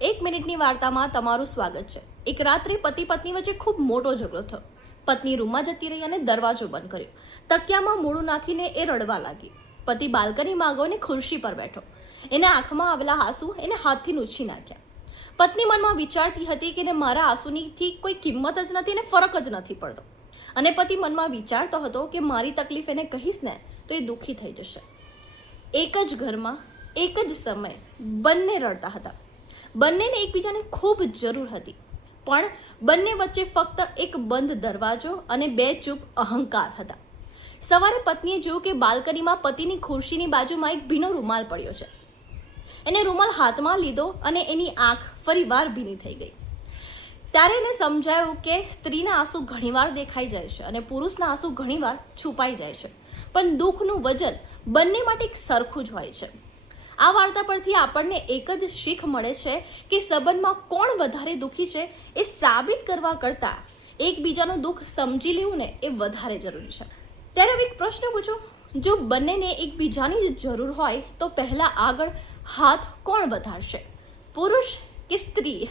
એક મિનિટની વાર્તામાં તમારું સ્વાગત છે। એક રાત્રે પતિ પત્ની વચ્ચે ખૂબ મોટો ઝઘડો થયો। પત્ની રૂમમાં જતી રહી અને દરવાજો બંધ કર્યો। તકિયામાં મૂળું નાખીને એ રડવા લાગી। પતિ બાલ્કનીમાં ગયો અને ખુરશી પર બેઠો। એને આંખમાં આવેલા આંસુ એને હાથથી લૂછી નાખ્યા। પત્ની મનમાં વિચારતી હતી કે મારા આંસુની કોઈ કિંમત જ નથી અને ફરક જ નથી પડતો। અને પતિ મનમાં વિચારતો હતો કે મારી તકલીફ એને કહીશ ને તો એ દુઃખી થઈ જશે। એક જ ઘરમાં એક જ સમયે બંને રડતા હતા। બંનેને એકબીજાની ખૂબ જરૂર હતી, પણ બંને વચ્ચે ફક્ત એક બંધ દરવાજો અને બે ચૂપ અહંકાર હતા। સવારે પત્નીએ જોયું કે બાલ્કનીમાં પતિની ખુરશીની બાજુમાં એક ભીનો રૂમાલ પડ્યો છે। એને રૂમાલ હાથમાં લીધો અને એની આંખ ફરીવાર ભીની થઈ ગઈ। ત્યારે એને સમજાયું કે સ્ત્રીના આંસુ ઘણીવાર દેખાઈ જાય છે અને પુરુષના આંસુ ઘણીવાર છુપાઈ જાય છે, પણ દુઃખનું વજન બંને માટે એક સરખું જ હોય છે। આ વાર્તા પરથી આપણને એક જ શીખ મળે છે કે સંબંધમાં કોણ વધારે દુઃખી છે એ સાબિત કરવા કરતાં એકબીજાનું દુઃખ સમજી લેવું ને એ વધારે જરૂરી છે। ત્યારે હવે એક પ્રશ્ન પૂછો, જો બંનેને એકબીજાની જ જરૂર હોય તો પહેલાં આગળ હાથ કોણ વધારશે, પુરુષ કે સ્ત્રી?